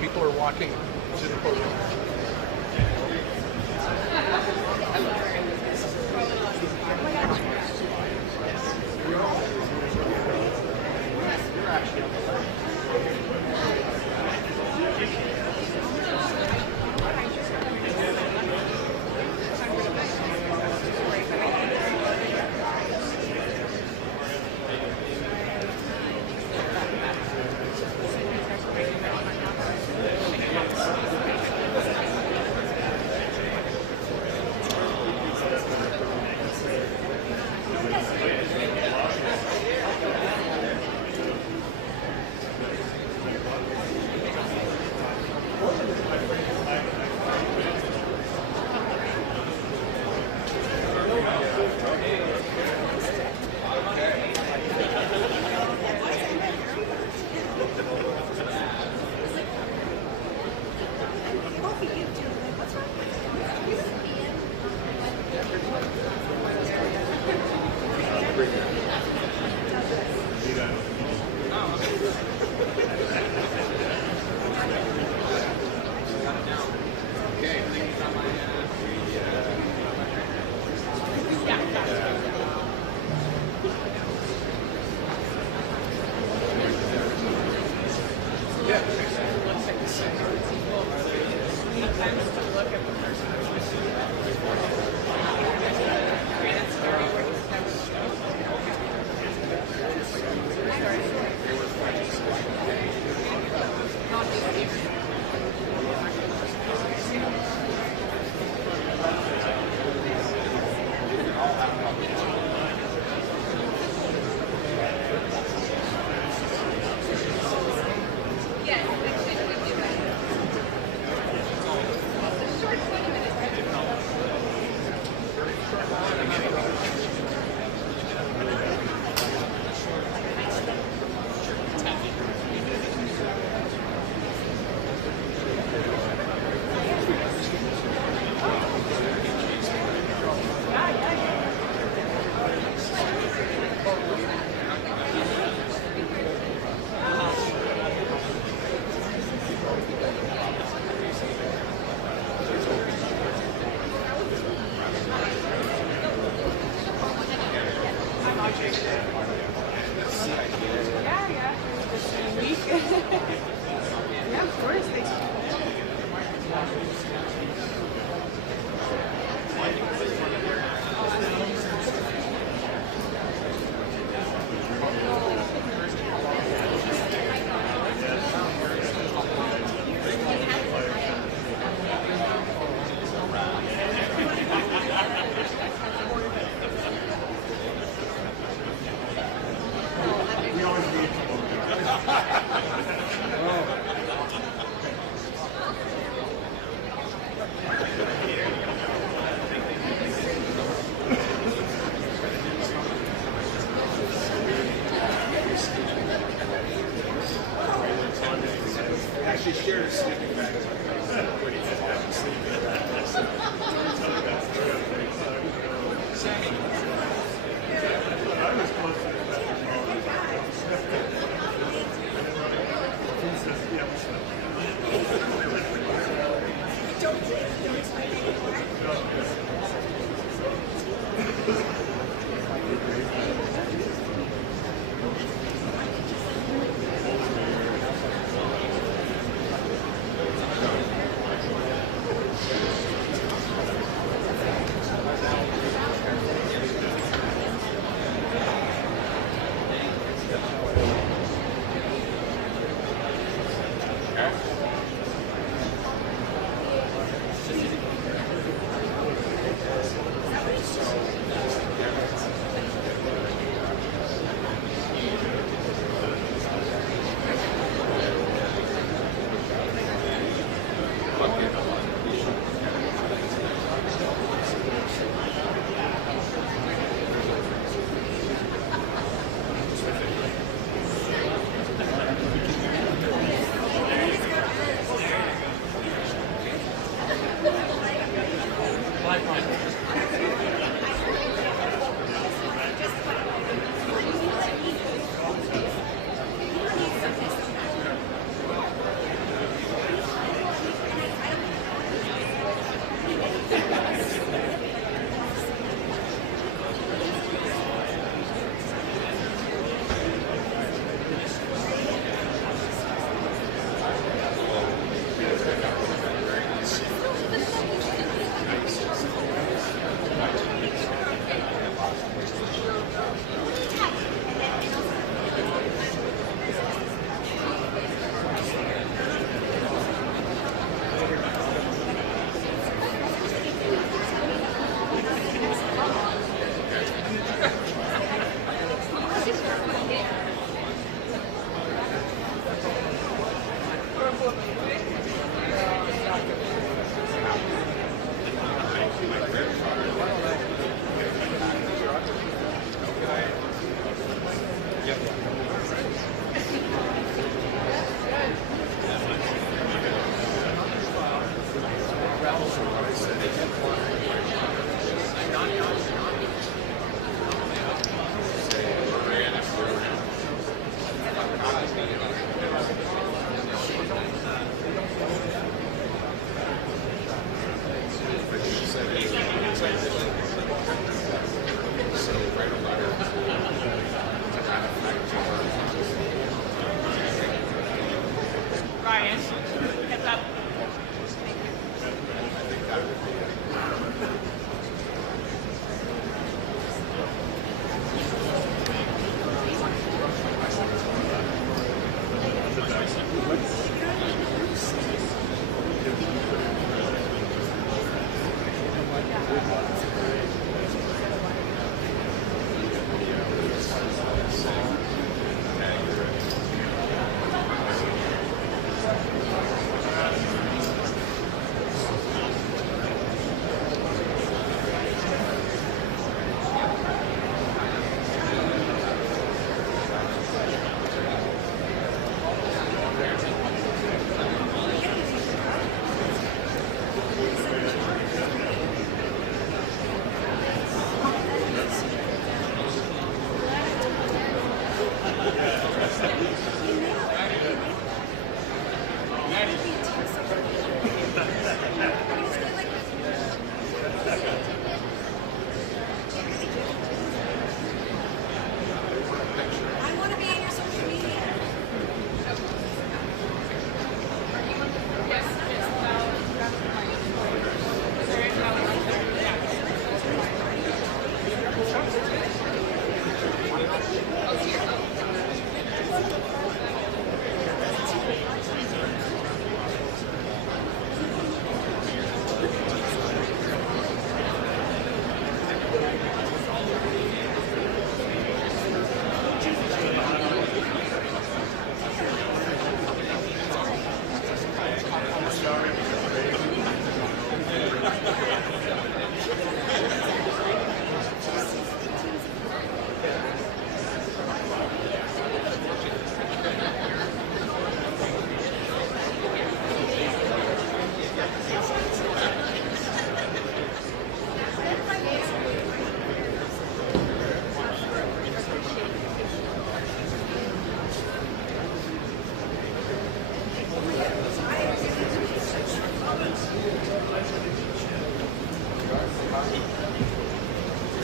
people are walking to the podium.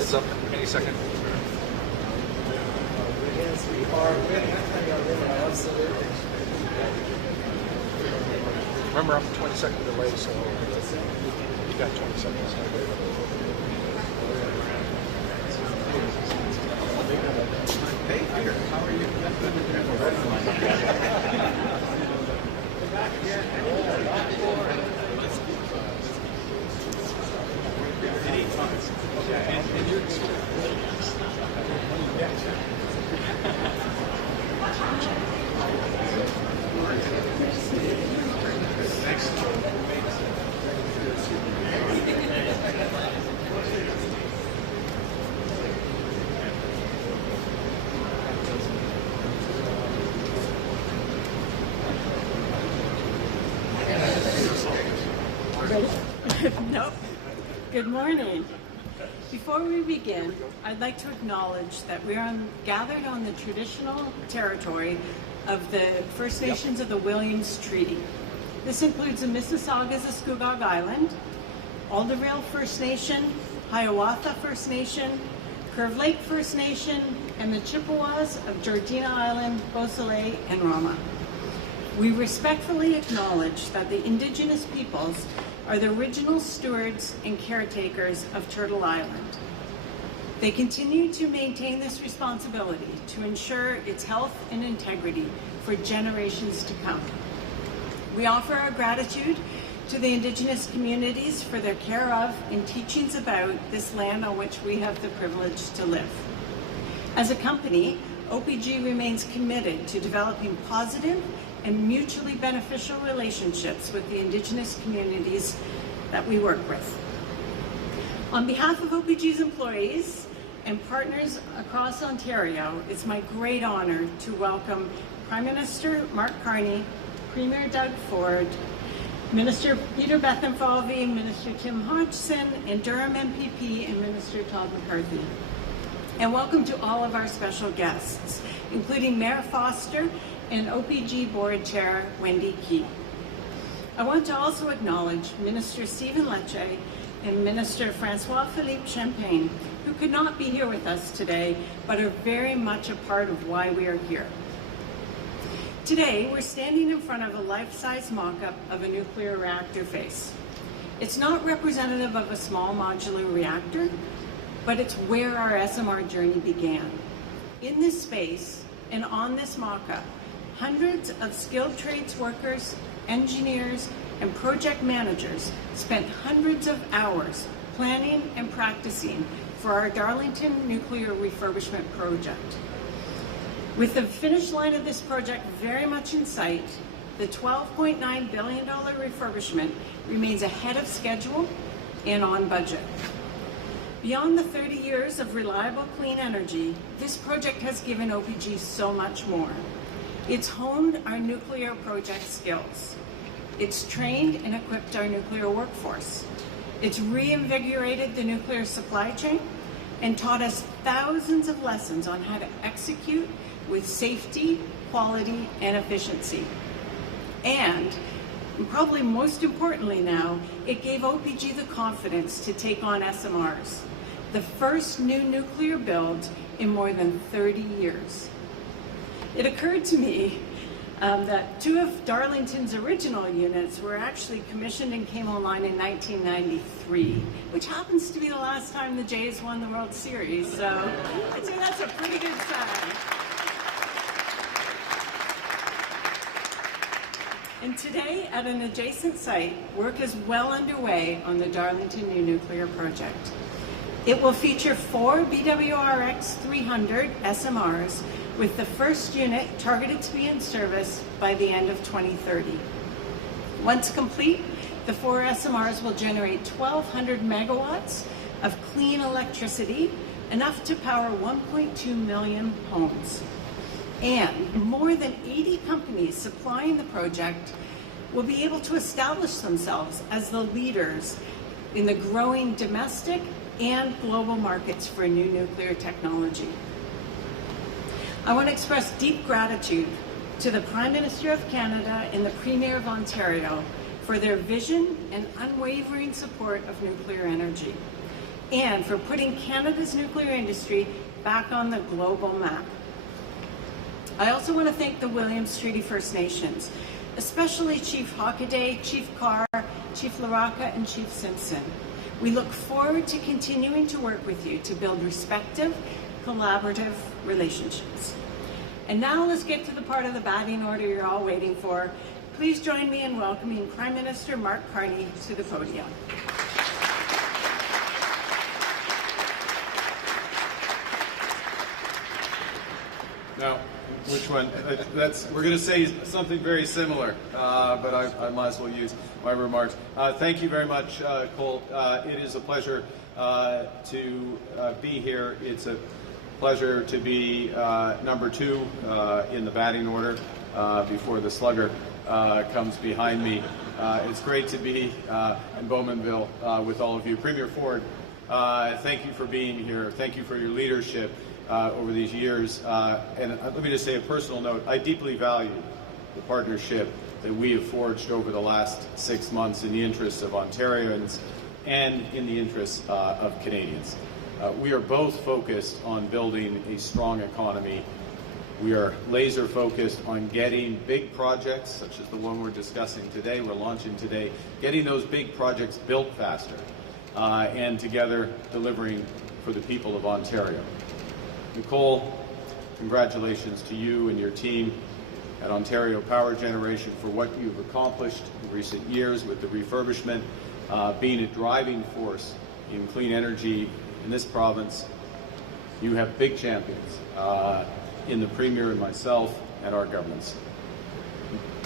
Heads up any second. Yes, we are absolutely. Remember, I'm 20-second delay, so you got 20 seconds. Hey, Peter, how are you? Nope. Good morning. Before we begin, I'd like to acknowledge that we are gathered on the traditional territory of the First Nations of the Williams Treaty. This includes the Mississaugas of Scugog Island, Alderville First Nation, Hiawatha First Nation, Curve Lake First Nation, and the Chippewas of Georgina Island, Beausoleil, and Rama. We respectfully acknowledge that the Indigenous peoples are the original stewards and caretakers of Turtle Island. They continue to maintain this responsibility to ensure its health and integrity for generations to come. We offer our gratitude to the Indigenous communities for their care of and teachings about this land on which we have the privilege to live. As a company, OPG remains committed to developing positive and mutually beneficial relationships with the Indigenous communities that we work with. On behalf of OPG's employees and partners across Ontario, it's my great honor to welcome Prime Minister Mark Carney, Premier Doug Ford, Minister Peter Bethenfalvey, Minister Tim Hodgson, and Durham MPP, and Minister Todd McCarthy. And welcome to all of our special guests, including Mayor Foster and OPG Board Chair Wendy Key. I want to also acknowledge Minister Stephen Lecce and Minister Francois-Philippe Champagne, who could not be here with us today, but are very much a part of why we are here. Today, we're standing in front of a life-size mock-up of a nuclear reactor face. It's not representative of a small modular reactor, but it's where our SMR journey began. In this space and on this mock-up, hundreds of skilled trades workers, engineers, and project managers spent hundreds of hours planning and practicing for our Darlington Nuclear Refurbishment Project. With the finish line of this project very much in sight, the $12.9 billion refurbishment remains ahead of schedule and on budget. Beyond the 30 years of reliable clean energy, this project has given OPG so much more. It's honed our nuclear project skills. It's trained and equipped our nuclear workforce. It's reinvigorated the nuclear supply chain and taught us thousands of lessons on how to execute with safety, quality, and efficiency. And probably most importantly now, it gave OPG the confidence to take on SMRs, the first new nuclear build in more than 30 years. It occurred to me that two of Darlington's original units were actually commissioned and came online in 1993, which happens to be the last time the Jays won the World Series, so I'd say that's a pretty good sign. And today, at an adjacent site, work is well underway on the Darlington New Nuclear Project. It will feature 4 BWRX 300 SMRs, with the first unit targeted to be in service by the end of 2030. Once complete, the 4 SMRs will generate 1,200 megawatts of clean electricity, enough to power 1.2 million homes. And more than 80 companies supplying the project will be able to establish themselves as the leaders in the growing domestic and global markets for new nuclear technology. I want to express deep gratitude to the Prime Minister of Canada and the Premier of Ontario for their vision and unwavering support of nuclear energy, and for putting Canada's nuclear industry back on the global map. I also want to thank the Williams Treaty First Nations, especially Chief Hockaday, Chief Carr, Chief Laraka, and Chief Simpson. We look forward to continuing to work with you to build respective, collaborative relationships. And now let's get to the part of the batting order you're all waiting for. Please join me in welcoming Prime Minister Mark Carney to the podium. Now, which one? We're going to say something very similar, but I might as well use my remarks. Thank you very much, Cole. It is a pleasure to be here. It's a pleasure to be number 2 in the batting order before the slugger comes behind me. It's great to be in Bowmanville with all of you. Premier Ford, thank you for being here. Thank you for your leadership over these years. And let me just say a personal note, I deeply value the partnership that we have forged over the last 6 months in the interests of Ontarians and in the interests of Canadians. We are both focused on building a strong economy. We are laser focused on getting big projects, such as the one we're discussing today, we're launching today, getting those big projects built faster, and together delivering for the people of Ontario. Nicole, congratulations to you and your team at Ontario Power Generation for what you've accomplished in recent years with the refurbishment, being a driving force in clean energy in this province. You have big champions in the Premier and myself and our governments.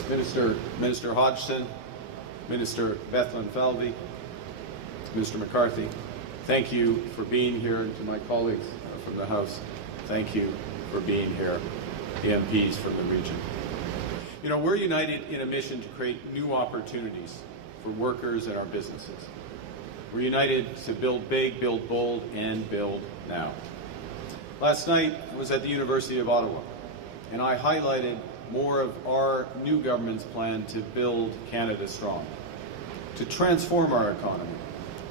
Minister Hodgson, Minister Bethenfalvey, Mr. McCarthy, thank you for being here, and to my colleagues from the House, thank you for being here, the MPs from the region. You know, we're united in a mission to create new opportunities for workers and our businesses. We're united to build big, build bold, and build now. Last night I was at the University of Ottawa, and I highlighted more of our new government's plan to build Canada strong, to transform our economy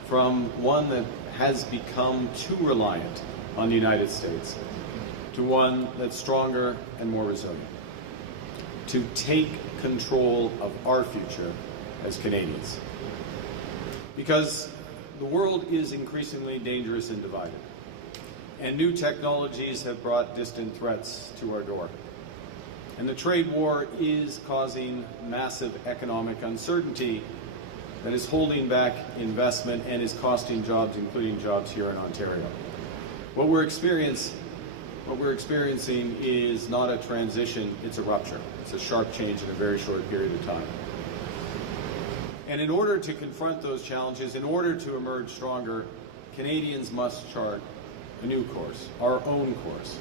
from one that has become too reliant on the United States to one that's stronger and more resilient, to take control of our future as Canadians. Because the world is increasingly dangerous and divided, and new technologies have brought distant threats to our door. And the trade war is causing massive economic uncertainty that is holding back investment and is costing jobs, including jobs here in Ontario. What we're experiencing is not a transition, it's a rupture. It's a sharp change in a very short period of time. And in order to confront those challenges, in order to emerge stronger, Canadians must chart a new course, our own course.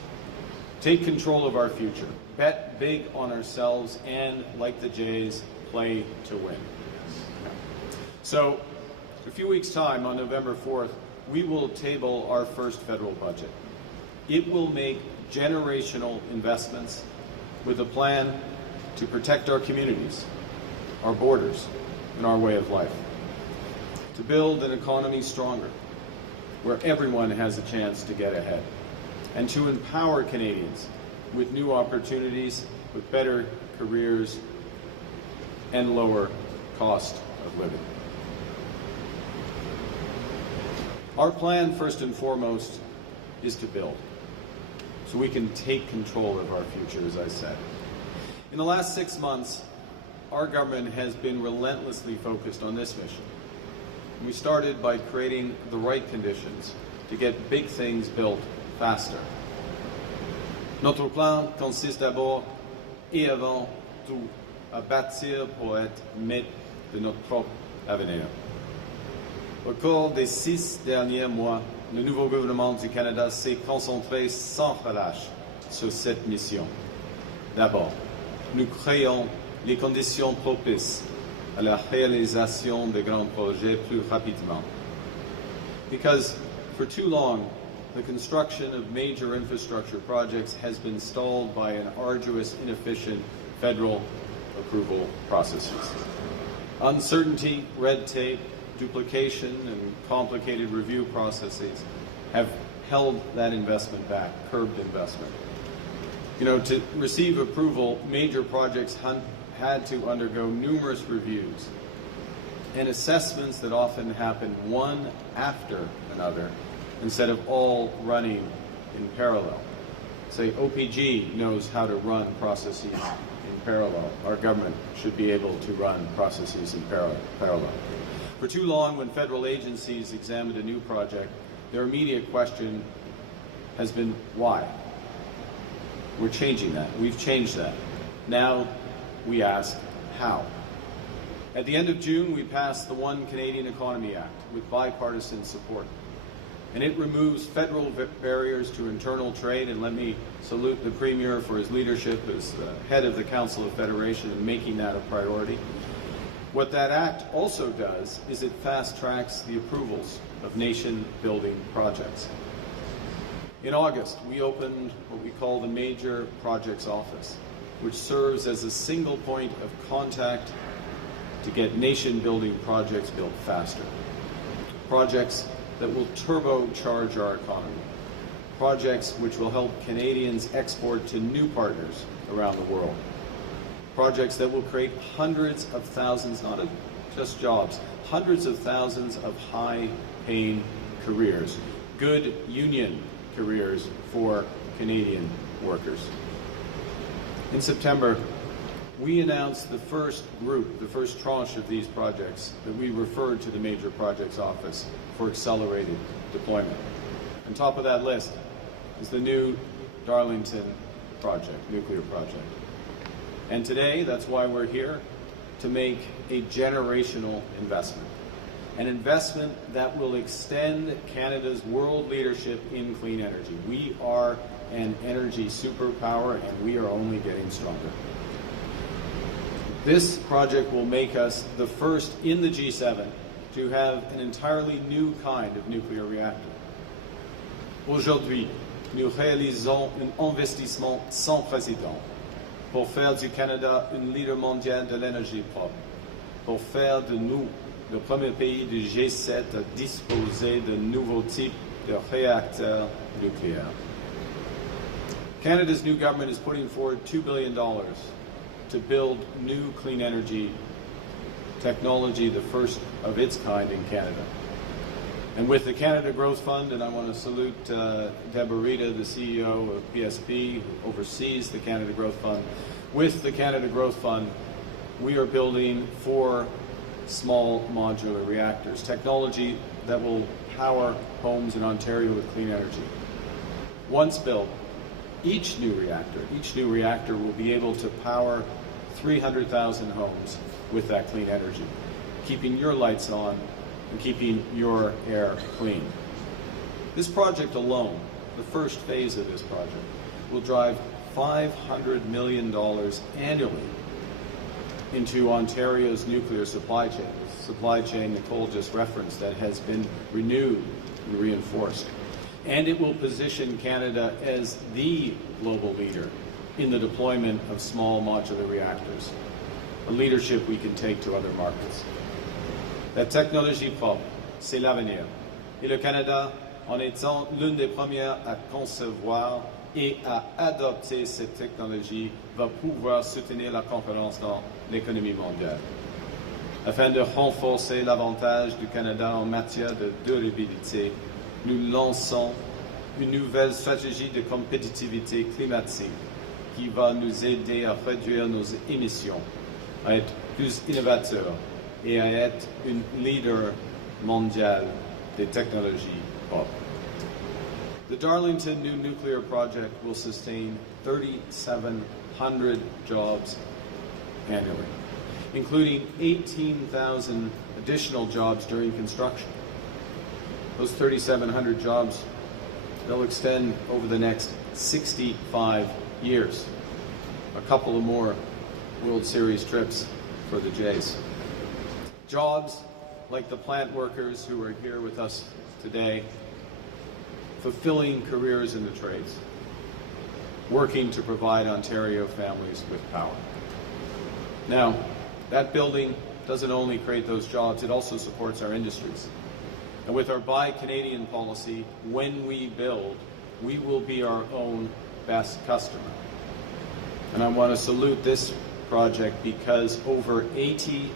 Take control of our future, bet big on ourselves, and, like the Jays, play to win. So, in a few weeks' time, on November 4th, we will table our first federal budget. It will make generational investments with a plan to protect our communities, our borders, and our way of life. To build an economy stronger, where everyone has a chance to get ahead, and to empower Canadians with new opportunities, with better careers, and lower cost of living. Our plan, first and foremost, is to build, so we can take control of our future, as I said. In the last 6 months, our government has been relentlessly focused on this mission. We started by creating the right conditions to get big things built faster. Notre plan consiste d'abord et avant tout à bâtir pour être maître de notre propre avenir. Au cours des 6 derniers mois, le nouveau gouvernement du Canada s'est concentré sans relâche sur cette mission. D'abord, nous créons les conditions propices à la réalisation de grands projets plus rapidement. Because for too long, the construction of major infrastructure projects has been stalled by an arduous, inefficient federal approval processes. Uncertainty, red tape, duplication, and complicated review processes have held that investment back, curbed investment. You know, to receive approval, major projects had to undergo numerous reviews and assessments that often happen one after another instead of all running in parallel. Say OPG knows how to run processes in parallel. Our government should be able to run processes in parallel. For too long, when federal agencies examined a new project, their immediate question has been, why? We're changing that. We've changed that. Now we ask, how? At the end of June, we passed the One Canadian Economy Act with bipartisan support. And it removes federal barriers to internal trade, and let me salute the Premier for his leadership as the head of the Council of Federation in making that a priority. What that act also does is it fast-tracks the approvals of nation-building projects. In August, we opened what we call the Major Projects Office, which serves as a single point of contact to get nation-building projects built faster. Projects that will turbocharge our economy. Projects which will help Canadians export to new partners around the world. Projects that will create hundreds of thousands, not just jobs, hundreds of thousands of high-paying careers, good union careers for Canadian workers. In September, we announced the first group, the first tranche of these projects that we referred to the Major Projects Office for accelerated deployment. On top of that list is the new Darlington nuclear project. And today, that's why we're here, to make a generational investment. An investment that will extend Canada's world leadership in clean energy. We are an energy superpower, and we are only getting stronger. This project will make us the first in the G7 to have an entirely new kind of nuclear reactor. Aujourd'hui, nous réalisons un investissement sans précédent pour faire du Canada un leader mondial de l'énergie propre, pour faire de nous le premier pays du G7 à disposer de nouveaux types de réacteurs nucléaires. Canada's new government is putting forward $2 billion to build new clean energy technology, the first of its kind in Canada. And with the Canada Growth Fund, and I want to salute Deborah Rita, the CEO of PSP, who oversees the Canada Growth Fund. With the Canada Growth Fund, we are building 4 small modular reactors, technology that will power homes in Ontario with clean energy. Once built, each new reactor will be able to power 300,000 homes with that clean energy, keeping your lights on and keeping your air clean. This project alone, the first phase of this project, will drive $500 million annually into Ontario's nuclear supply chain Nicole just referenced, that has been renewed and reinforced. And it will position Canada as the global leader in the deployment of small modular reactors, a leadership we can take to other markets. La technologie propre, c'est l'avenir. Et le Canada, en étant l'une des premières à concevoir et à adopter cette technologie, va pouvoir soutenir la concurrence dans l'économie mondiale. Afin de renforcer l'avantage du Canada en matière de durabilité, nous lançons une nouvelle stratégie de compétitivité climatique qui va nous aider à réduire nos émissions, à être plus innovateurs et à être un leader mondial des technologies propres. The Darlington New Nuclear Project will sustain 3,700 jobs annually, including 18,000 additional jobs during construction. Those 3,700 jobs, they'll extend over the next 65 years. A couple of more World Series trips for the Jays. Jobs like the plant workers who are here with us today, fulfilling careers in the trades, working to provide Ontario families with power. Now, that building doesn't only create those jobs, it also supports our industries. And with our Buy Canadian policy, when we build, we will be our own best customer. And I want to salute this project because over 80%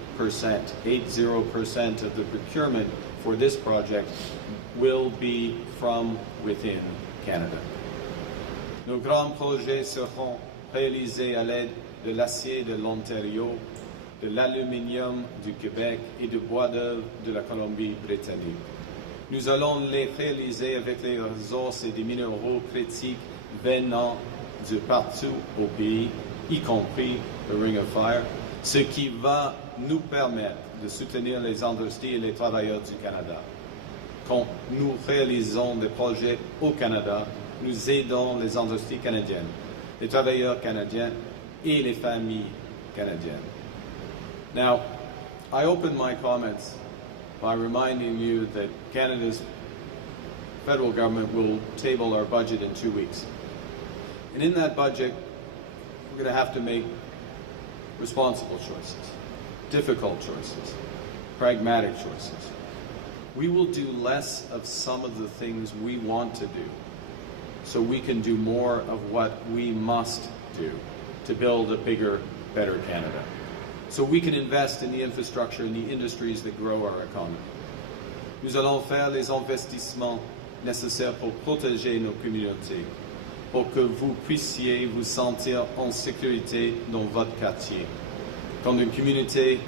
of the procurement for this project will be from within Canada. Nos grands projets seront réalisés à l'aide de l'acier de l'Ontario, de l'aluminium du Québec et du bois d'œuvre de la Colombie-Britannique. Nous allons les réaliser avec les ressources et des minéraux critiques venant de partout au pays, y compris le Ring of Fire, ce qui va nous permettre de soutenir les industries et les travailleurs du Canada. Quand nous réalisons des projets au Canada, nous aidons les industries canadiennes, les travailleurs canadiens et les familles canadiennes. Now, I open my comments by reminding you that Canada's federal government will table our budget in 2 weeks. And in that budget, we're going to have to make responsible choices, difficult choices, pragmatic choices. We will do less of some of the things we want to do so we can do more of what we must do to build a bigger, better Canada. So we can invest in the infrastructure and the industries that grow our economy. Nous allons faire les investissements nécessaires pour protéger nos communautés, pour que vous puissiez vous sentir en sécurité dans votre quartier. Quand une communauté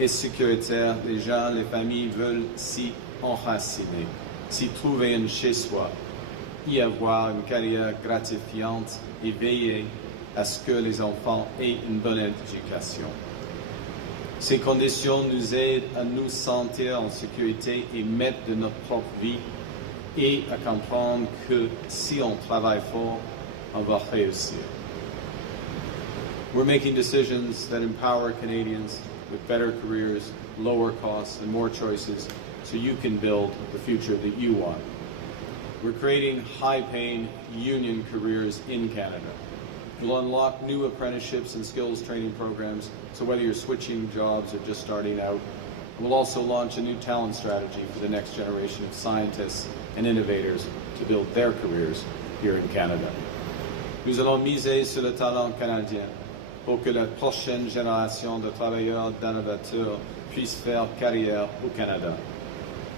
est sécuritaire, les gens, les familles veulent s'y enraciner, s'y trouver un chez-soi, y avoir une carrière gratifiante et veiller à ce que les enfants aient une bonne éducation. Ces conditions nous aident à nous sentir en sécurité et maîtres de notre propre vie et à comprendre que si on travaille fort, on va réussir. We're making decisions that empower Canadians with better careers, lower costs, and more choices so you can build the future that you want. We're creating high-paying union careers in Canada. We'll unlock new apprenticeships and skills training programs, so whether you're switching jobs or just starting out. We'll also launch a new talent strategy for the next generation of scientists and innovators to build their careers here in Canada. Nous allons miser sur le talent canadien pour que la prochaine génération de travailleurs d'innovateurs puisse faire carrière au Canada.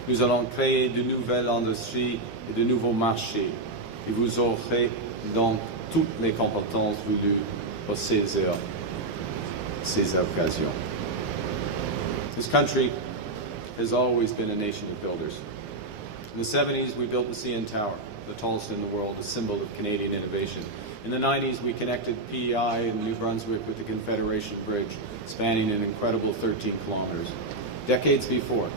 Nous allons créer de nouvelles industries et de nouveaux marchés, et vous aurez donc toutes les compétences voulues pour saisir ces occasions. This country has always been a nation of builders. In the 70s, we built the CN Tower, the tallest in the world, a symbol of Canadian innovation. In the 90s, we connected PEI in New Brunswick with the Confederation Bridge, spanning an incredible 13 kilometers. Decades before,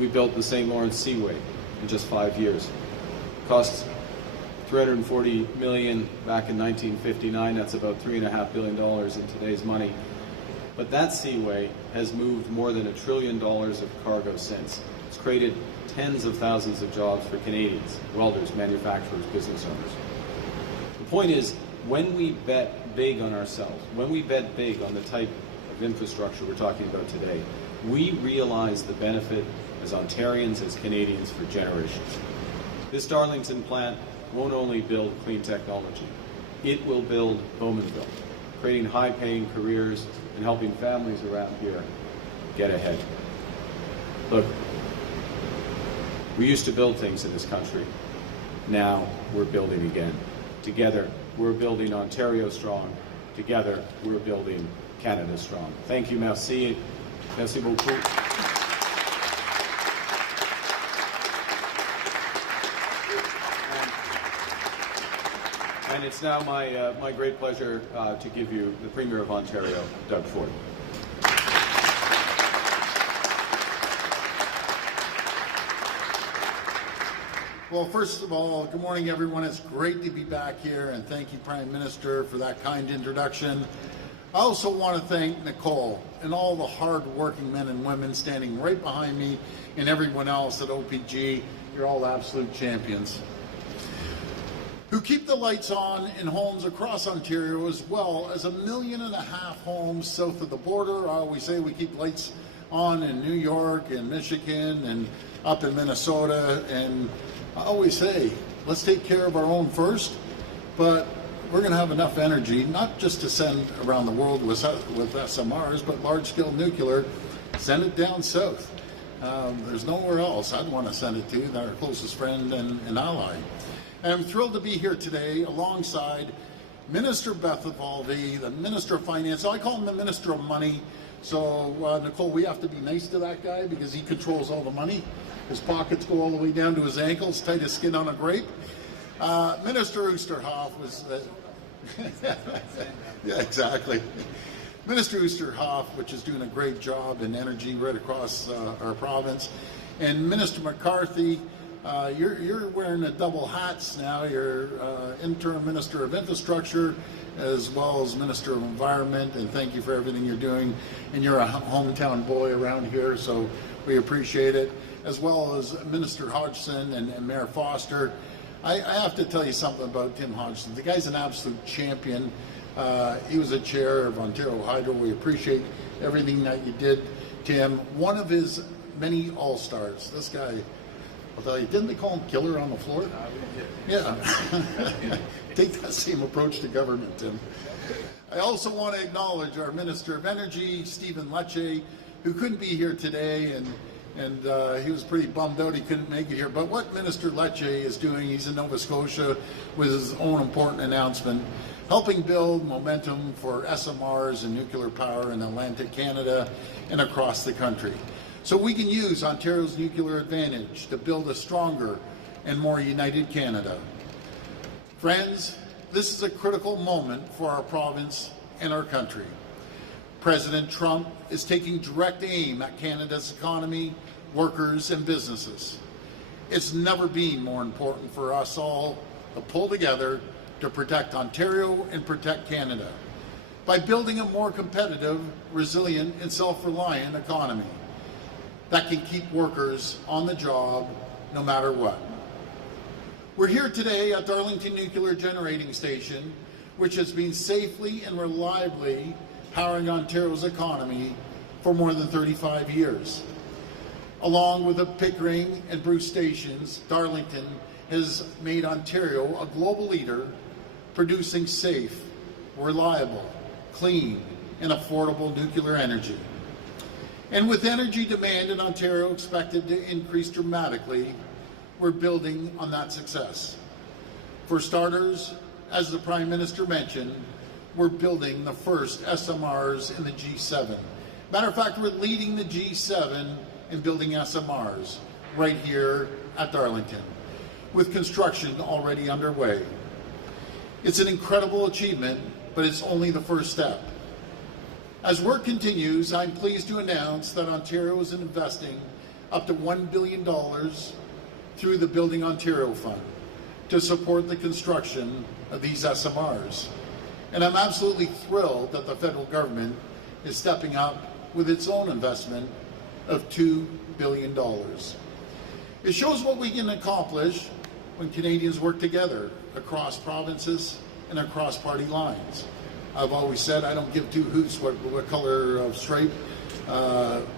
we built the St. Lawrence Seaway in just 5 years. It cost $340 million back in 1959. That's about $3.5 billion in today's money. But that seaway has moved more than $1 trillion of cargo since. It's created tens of thousands of jobs for Canadians, welders, manufacturers, business owners. The point is, when we bet big on ourselves, when we bet big on the type of infrastructure we're talking about today, we realize the benefit as Ontarians, as Canadians for generations. This Darlington plant won't only build clean technology, it will build Bowmanville, creating high-paying careers and helping families around here get ahead. Look, we used to build things in this country. Now we're building again. Together, we're building Ontario strong. Together, we're building Canada strong. Thank you, merci. Merci beaucoup. And it's now my great pleasure to give you the Premier of Ontario, Doug Ford. Well, first of all, good morning, everyone. It's great to be back here, and thank you, Prime Minister, for that kind introduction. I also want to thank Nicole and all the hard-working men and women standing right behind me and everyone else at OPG. You're all absolute champions. Who keep the lights on in homes across Ontario, as well as 1.5 million homes south of the border. I always say we keep lights on in New York and Michigan and up in Minnesota, and I always say, let's take care of our own first, but we're going to have enough energy, not just to send around the world with SMRs, but large-scale nuclear, send it down south. There's nowhere else I'd want to send it to than our closest friend and ally. And I'm thrilled to be here today alongside Minister Beth Evalvi, the Minister of Finance. I call him the Minister of Money. So, Nicole, we have to be nice to that guy because he controls all the money. His pockets go all the way down to his ankles, tight as skin on a grape. Minister Oosterhoff was... yeah, exactly. Minister Oosterhoff, which is doing a great job in energy right across our province. And Minister McCarthy, you're wearing a double hats now. You're interim Minister of Infrastructure as well as Minister of Environment, and thank you for everything you're doing. And you're a hometown boy around here, so we appreciate it. As well as Minister Hodgson and Mayor Foster. I have to tell you something about Tim Hodgson. The guy's an absolute champion. He was a chair of Ontario Hydro. We appreciate everything that you did, Tim. One of his many all-stars. This guy, I'll tell you, didn't they call him killer on the floor? Yeah. Take that same approach to government, Tim. I also want to acknowledge our Minister of Energy, Stephen Lecce, who couldn't be here today, and he was pretty bummed out he couldn't make it here. But what Minister Lecce is doing, he's in Nova Scotia with his own important announcement, helping build momentum for SMRs and nuclear power in Atlantic Canada and across the country. So we can use Ontario's nuclear advantage to build a stronger and more united Canada. Friends, this is a critical moment for our province and our country. President Trump is taking direct aim at Canada's economy, workers, and businesses. It's never been more important for us all to pull together to protect Ontario and protect Canada. by building a more competitive, resilient, and self-reliant economy that can keep workers on the job no matter what. We're here today at Darlington Nuclear Generating Station, which has been safely and reliably powering Ontario's economy for more than 35 years. Along with the Pickering and Bruce stations, Darlington has made Ontario a global leader, producing safe, reliable, clean, and affordable nuclear energy. And with energy demand in Ontario expected to increase dramatically, we're building on that success. For starters, as the Prime Minister mentioned, we're building the first SMRs in the G7. Matter of fact, we're leading the G7 in building SMRs right here at Darlington, with construction already underway. It's an incredible achievement, but it's only the first step. As work continues, I'm pleased to announce that Ontario is investing up to $1 billion through the Building Ontario Fund to support the construction of these SMRs. And I'm absolutely thrilled that the federal government is stepping up with its own investment of $2 billion. It shows what we can accomplish when Canadians work together across provinces and across party lines. I've always said I don't give two hoots what color of stripe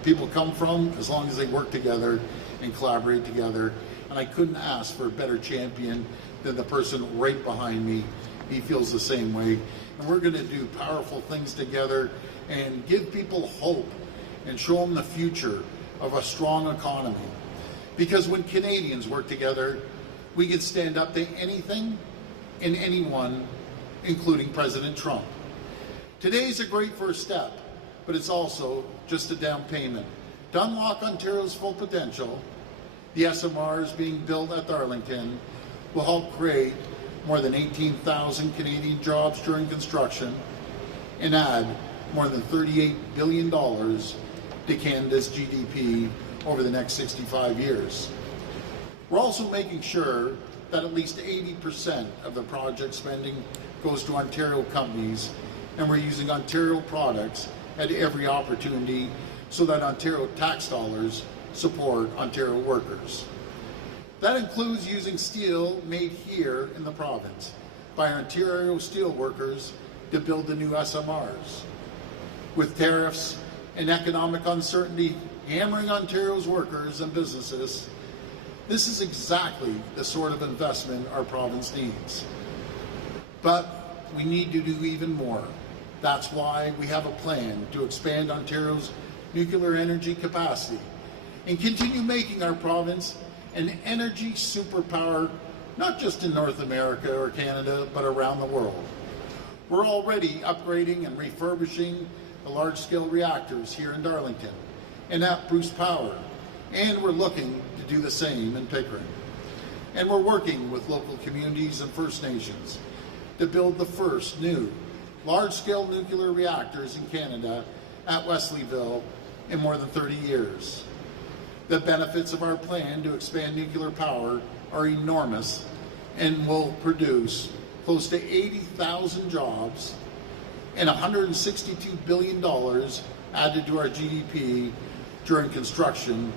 people come from, as long as they work together and collaborate together. And I couldn't ask for a better champion than the person right behind me. He feels the same way. And we're going to do powerful things together and give people hope and show them the future of a strong economy. Because when Canadians work together, we can stand up to anything and anyone, including President Trump. Today's a great first step, but it's also just a down payment. To unlock Ontario's full potential, the SMRs being built at Darlington will help create more than 18,000 Canadian jobs during construction and add more than $38 billion to Canada's GDP over the next 65 years. We're also making sure that at least 80% of the project spending goes to Ontario companies, and we're using Ontario products at every opportunity so that Ontario tax dollars support Ontario workers. That includes using steel made here in the province by Ontario steel workers to build the new SMRs. With tariffs and economic uncertainty hammering Ontario's workers and businesses, this is exactly the sort of investment our province needs. But we need to do even more. That's why we have a plan to expand Ontario's nuclear energy capacity and continue making our province an energy superpower, not just in North America or Canada, but around the world. We're already upgrading and refurbishing the large-scale reactors here in Darlington and at Bruce Power, and we're looking to do the same in Pickering. And we're working with local communities and First Nations to build the first new large-scale nuclear reactors in Canada at Wesleyville in more than 30 years. The benefits of our plan to expand nuclear power are enormous and will produce close to 80,000 jobs and $162 billion added to our GDP during construction,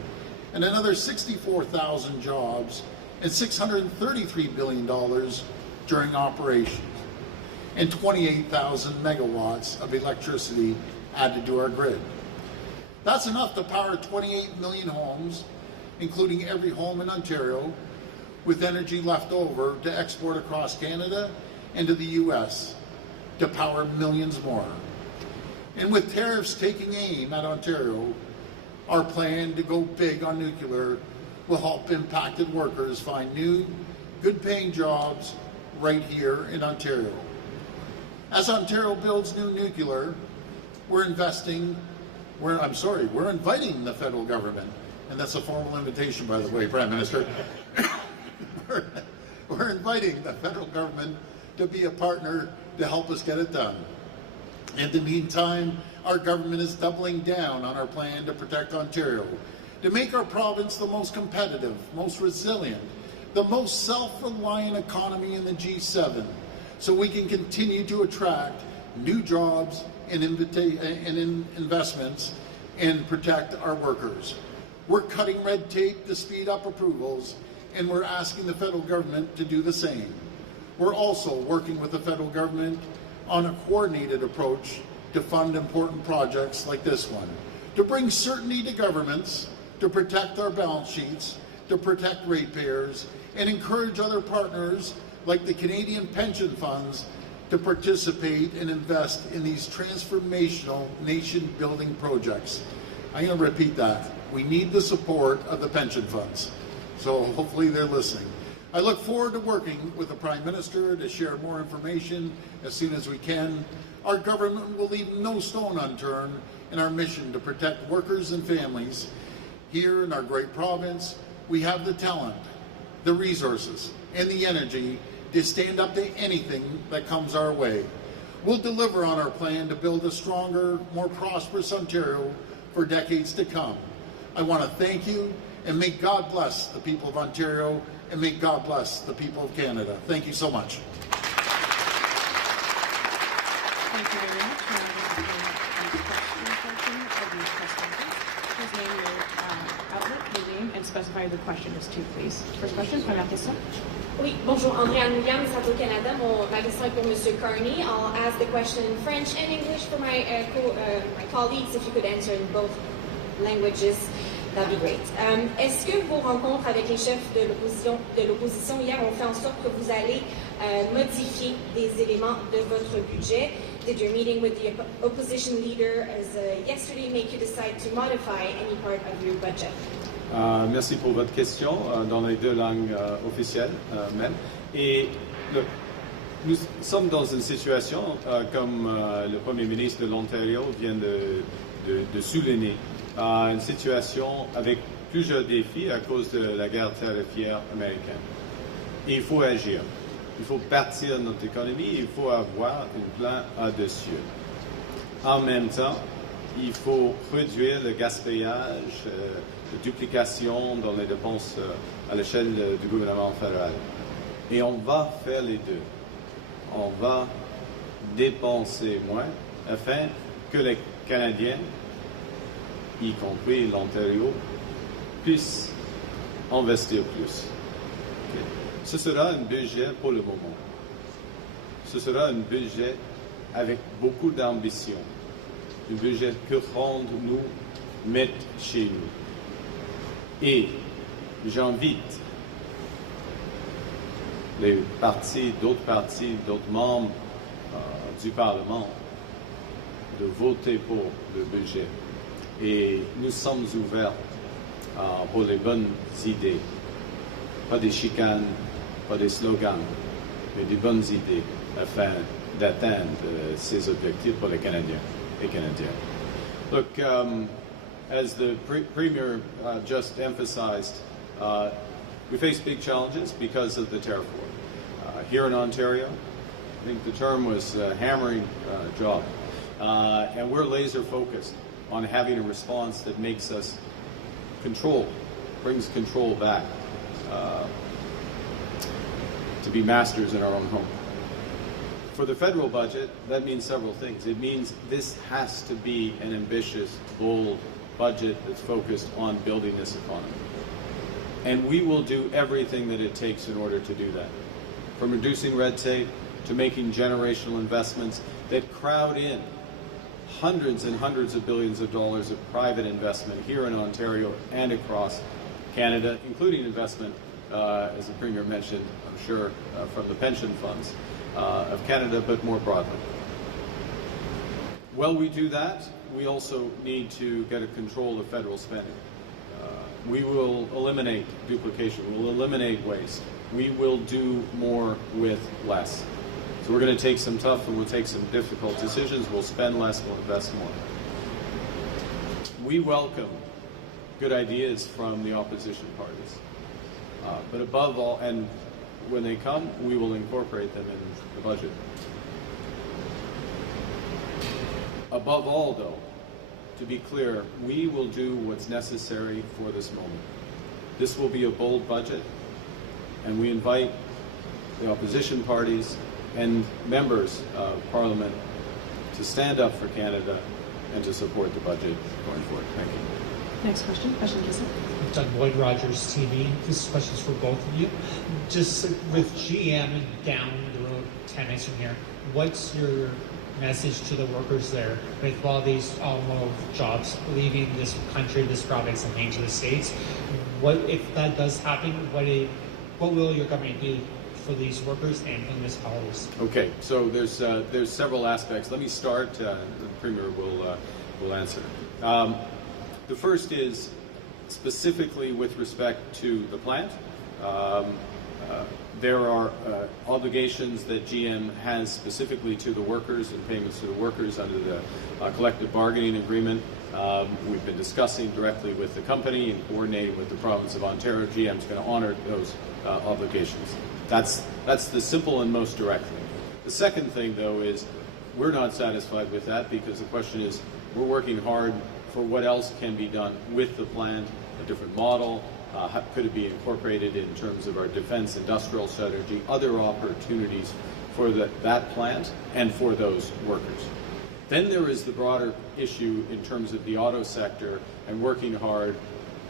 and another 64,000 jobs and $633 billion during operations, and 28,000 megawatts of electricity added to our grid. That's enough to power 28 million homes, including every home in Ontario, with energy left over to export across Canada and to the US to power millions more. And with tariffs taking aim at Ontario, our plan to go big on nuclear will help impacted workers find new, good-paying jobs right here in Ontario. As Ontario builds new nuclear, we're inviting the federal government, and that's a formal invitation, by the way, Prime Minister. We're inviting the federal government to be a partner to help us get it done. In the meantime, our government is doubling down on our plan to protect Ontario, to make our province the most competitive, most resilient, the most self-reliant economy in the G7, so we can continue to attract new jobs and investments and protect our workers. We're cutting red tape to speed up approvals, and we're asking the federal government to do the same. We're also working with the federal government on a coordinated approach to fund important projects like this one, to bring certainty to governments, to protect our balance sheets, to protect ratepayers, and encourage other partners like the Canadian pension funds to participate and invest in these transformational nation-building projects. I'm going to repeat that. We need the support of the pension funds. So hopefully they're listening. I look forward to working with the Prime Minister to share more information as soon as we can. Our government will leave no stone unturned in our mission to protect workers and families. Here in our great province, we have the talent, the resources, and the energy to stand up to anything that comes our way. We'll deliver on our plan to build a stronger, more prosperous Ontario for decades to come. I want to thank you, and may God bless the people of Ontario, and may God bless the people of Canada. Thank you so much. Thank you very much. Now we're going to the question portion of the press conference. Please name your outlet, your name, and specify the question is to, please. First question, première question. Oui, bonjour, Andréane Williams, Radio-Canada. Ma question est pour M. Carney. I'll ask the question in French and English for my colleagues. If you could answer in both languages, that'd be great. Est-ce que vos rencontres avec les chefs de l'opposition hier ont fait en sorte que vous allez modifier des éléments de votre budget? Did your meeting with the opposition leader yesterday make you decide to modify any part of your budget? Merci pour votre question dans les deux langues officielles même. Et nous sommes dans une situation, comme le Premier ministre de l'Ontario vient de souligner, une situation avec plusieurs défis à cause de la guerre tarifaire américaine. Et il faut agir. Il faut bâtir notre économie, il faut avoir un plan audacieux. En même temps, il faut réduire le gaspillage, la duplication dans les dépenses à l'échelle du gouvernement fédéral. Et on va faire les deux. On va dépenser moins afin que les Canadiens, y compris l'Ontario, puissent investir plus. Ce sera un budget pour le moment. Ce sera un budget avec beaucoup d'ambition. Un budget que rendons-nous mettre chez nous. Et j'invite les partis, d'autres membres du Parlement de voter pour le budget. Et nous sommes ouverts pour les bonnes idées. Pas des chicanes, pas des slogans, mais des bonnes idées afin d'atteindre ces objectifs pour les Canadiens et Canadiennes. Look, as the Premier just emphasized, we face big challenges because of the tariff war. Here in Ontario, I think the term was hammering job. And we're laser focused on having a response that makes us brings control back to be masters in our own home. For the federal budget, that means several things. It means this has to be an ambitious, bold budget that's focused on building this economy. And we will do everything that it takes in order to do that. From reducing red tape to making generational investments that crowd in hundreds and hundreds of billions of dollars of private investment here in Ontario and across Canada, including investment, as the Premier mentioned, I'm sure, from the pension funds of Canada, but more broadly. While we do that, we also need to get a control of federal spending. We will eliminate duplication, we'll eliminate waste. We will do more with less. So we're going to take some tough and we'll take some difficult decisions. We'll spend less, we'll invest more. We welcome good ideas from the opposition parties. But above all, and when they come, we will incorporate them in the budget. Above all, though, to be clear, we will do what's necessary for this moment. This will be a bold budget, and we invite the opposition parties and members of Parliament to stand up for Canada and to support the budget going forward. Thank you. Next question, question Kissel. Doug Boyd, Rogers TV. This question's for both of you. Just with GM down the road 10 minutes from here, what's your message to the workers there with all these automotive jobs leaving this country, this province, and heading to the States? What if that does happen? What will your government do for these workers and municipalities? Okay, so there's several aspects. Let me start. The Premier will answer. The first is specifically with respect to the plant. There are obligations that GM has specifically to the workers and payments to the workers under the collective bargaining agreement. We've been discussing directly with the company and coordinating with the province of Ontario. GM is going to honor those obligations. That's the simple and most direct thing. The second thing, though, is we're not satisfied with that because the question is we're working hard for what else can be done with the plant, a different model. Could it be incorporated in terms of our defense industrial strategy, other opportunities for that plant and for those workers. Then there is the broader issue in terms of the auto sector and working hard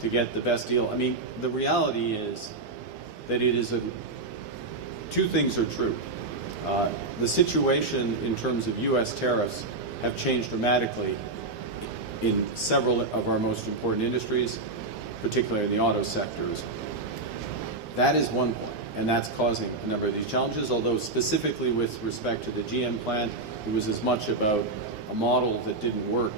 to get the best deal. I mean, the reality is that two things are true. The situation in terms of U.S. tariffs have changed dramatically in several of our most important industries, particularly in the auto sectors. That is one point, and that's causing a number of these challenges, although specifically with respect to the GM plant, it was as much about a model that didn't work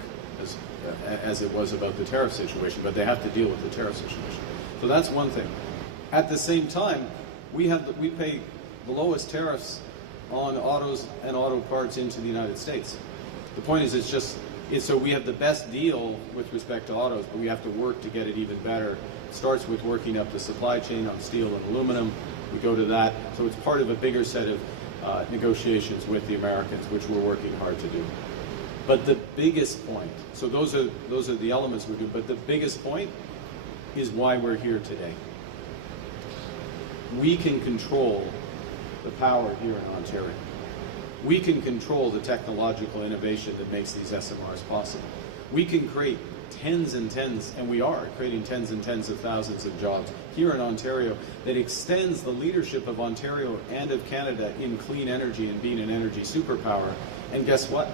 as it was about the tariff situation, but they have to deal with the tariff situation. So that's one thing. At the same time, we pay the lowest tariffs on autos and auto parts into the United States. The point is so we have the best deal with respect to autos, but we have to work to get it even better. It starts with working up the supply chain on steel and aluminum. We go to that. So it's part of a bigger set of negotiations with the Americans, which we're working hard to do. But the biggest point, so those are the elements we're doing, but the biggest point is why we're here today. We can control the power here in Ontario. We can control the technological innovation that makes these SMRs possible. We can create tens and tens, and we are creating tens and tens of thousands of jobs here in Ontario that extends the leadership of Ontario and of Canada in clean energy and being an energy superpower. And guess what?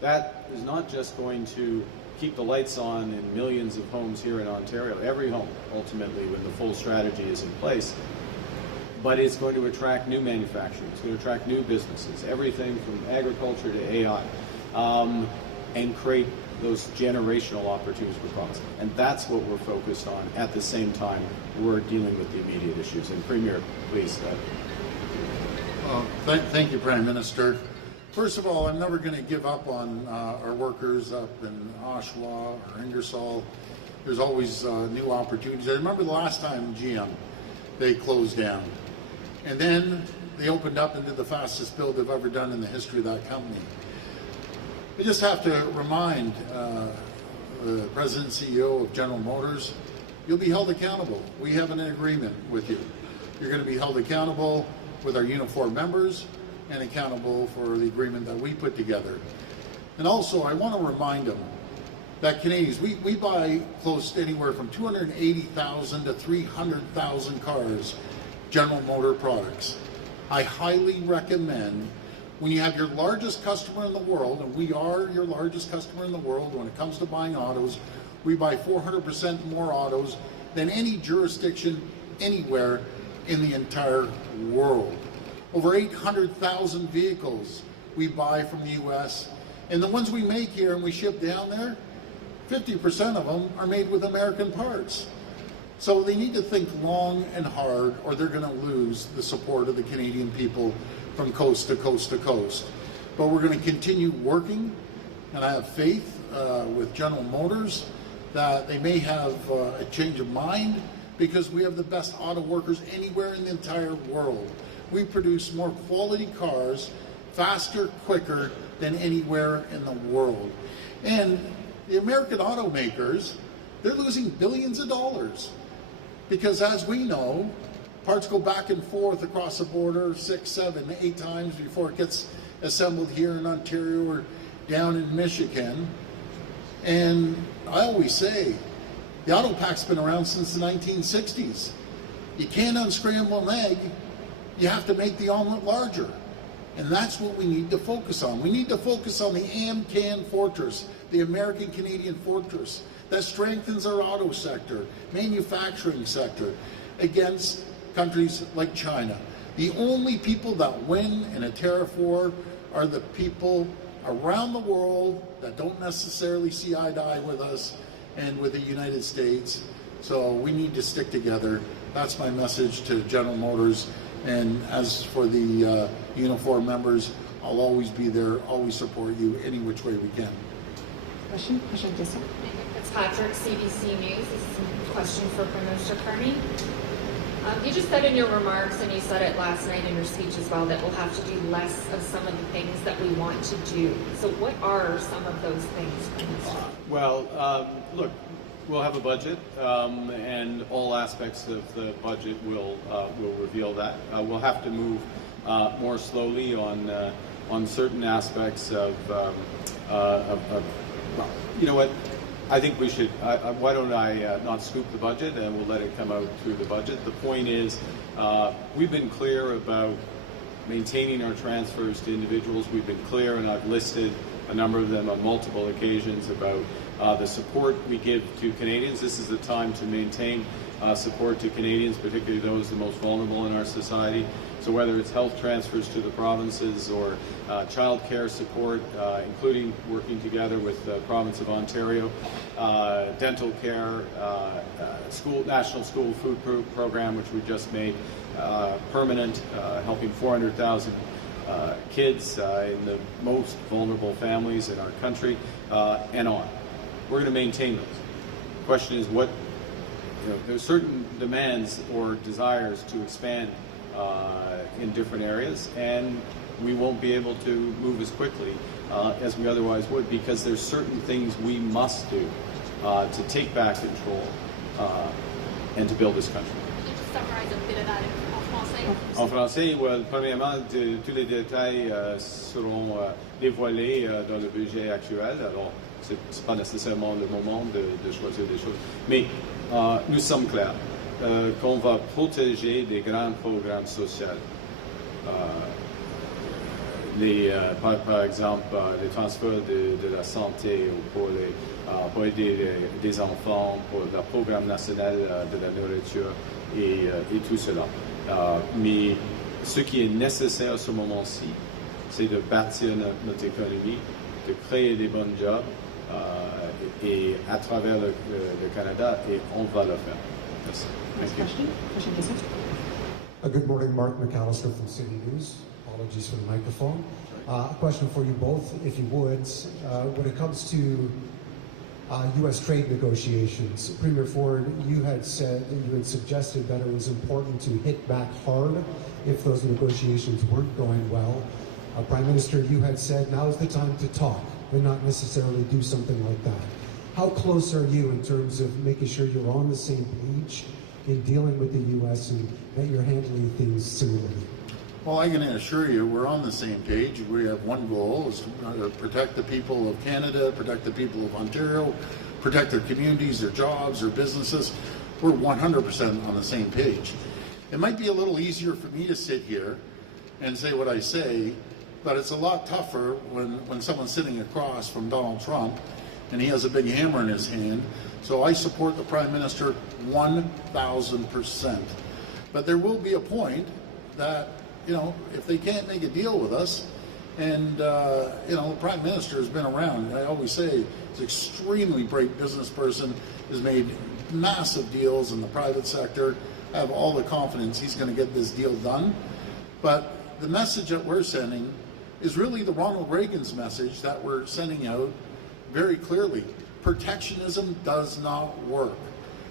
That is not just going to keep the lights on in millions of homes here in Ontario, every home, ultimately, when the full strategy is in place. But it's going to attract new manufacturing. It's going to attract new businesses, everything from agriculture to AI, and create those generational opportunities for profits. And that's what we're focused on. At the same time, we're dealing with the immediate issues. And Premier, please. Thank you, Prime Minister. First of all, I'm never going to give up on our workers up in Oshawa or Ingersoll. There's always new opportunities. I remember the last time GM, they closed down. And then they opened up and did the fastest build they've ever done in the history of that company. I just have to remind the President and CEO of General Motors, you'll be held accountable. We have an agreement with you. You're going to be held accountable with our uniformed members and accountable for the agreement that we put together. And also, I want to remind them that Canadians, we buy close to anywhere from 280,000 to 300,000 cars, General Motor products. I highly recommend, when you have your largest customer in the world, and we are your largest customer in the world when it comes to buying autos, we buy 400% more autos than any jurisdiction anywhere in the entire world. Over 800,000 vehicles we buy from the U.S., and the ones we make here and we ship down there, 50% of them are made with American parts. So they need to think long and hard, or they're going to lose the support of the Canadian people from coast to coast to coast. But we're going to continue working, and I have faith with General Motors that they may have a change of mind, because we have the best auto workers anywhere in the entire world. We produce more quality cars, faster, quicker than anywhere in the world. And the American automakers, they're losing billions of dollars. Because as we know, parts go back and forth across the border 6, 7, 8 times before it gets assembled here in Ontario or down in Michigan. And I always say, the auto pack's been around since the 1960s. You can't unscramble an egg, you have to make the omelet larger. And that's what we need to focus on. We need to focus on the AmCan fortress, the American-Canadian fortress, that strengthens our auto sector, manufacturing sector, against countries like China. The only people that win in a tariff war are the people around the world that don't necessarily see eye to eye with us and with the United States. So we need to stick together. That's my message to General Motors. And as for the uniform members, I'll always be there, always support you any which way we can. Question Gissel. Fitzpatrick, CBC News. This is a question for Prime Minister Carney. You just said in your remarks, and you said it last night in your speech as well, that we'll have to do less of some of the things that we want to do. So what are some of those things, Prime Minister? Well, look, we'll have a budget, and all aspects of the budget will reveal that. We'll have to move more slowly on certain aspects of you know what? I think we should. Why don't I not scoop the budget and we'll let it come out through the budget? The point is, we've been clear about maintaining our transfers to individuals. We've been clear, and I've listed a number of them on multiple occasions, about the support we give to Canadians. This is the time to maintain support to Canadians, particularly those the most vulnerable in our society. So whether it's health transfers to the provinces or child care support, including working together with the province of Ontario, dental care, national school food program, which we just made permanent, helping 400,000 kids in the most vulnerable families in our country, and on. We're going to maintain those. The question is what, there's certain demands or desires to expand in different areas, and we won't be able to move as quickly as we otherwise would, because there's certain things we must do to take back control and to build this country. Can you just summarize a bit of that en français? En français, premièrement, tous les détails seront dévoilés dans le budget actuel. Alors, c'est pas nécessairement le moment de choisir des choses, mais nous sommes clairs qu'on va protéger des grands programmes sociaux. Par exemple, les transferts de la santé pour aider des enfants, pour le programme national de la nourriture et tout cela. Mais ce qui est nécessaire à ce moment-ci, c'est de bâtir notre économie, de créer des bons jobs et à travers le Canada, et on va le faire. Merci. Next question Gissel. Good morning, Mark McAllister from City News. Apologies for the microphone. A question for you both, if you would. When it comes to U.S. trade negotiations, Premier Ford, you had suggested that it was important to hit back hard if those negotiations weren't going well. Prime Minister, you had said now's the time to talk and not necessarily do something like that. How close are you in terms of making sure you're on the same page in dealing with the U.S. and that you're handling things similarly? Well, I can assure you we're on the same page. We have one goal, is to protect the people of Canada, protect the people of Ontario, protect their communities, their jobs, their businesses. We're 100% on the same page. It might be a little easier for me to sit here and say what I say, but it's a lot tougher when someone's sitting across from Donald Trump and he has a big hammer in his hand. So I support the Prime Minister 1,000%. But there will be a point that, if they can't make a deal with us, and, the Prime Minister has been around. I always say he's an extremely bright business person, has made massive deals in the private sector. I have all the confidence he's going to get this deal done. But the message that we're sending is really the Ronald Reagan's message that we're sending out very clearly. Protectionism does not work.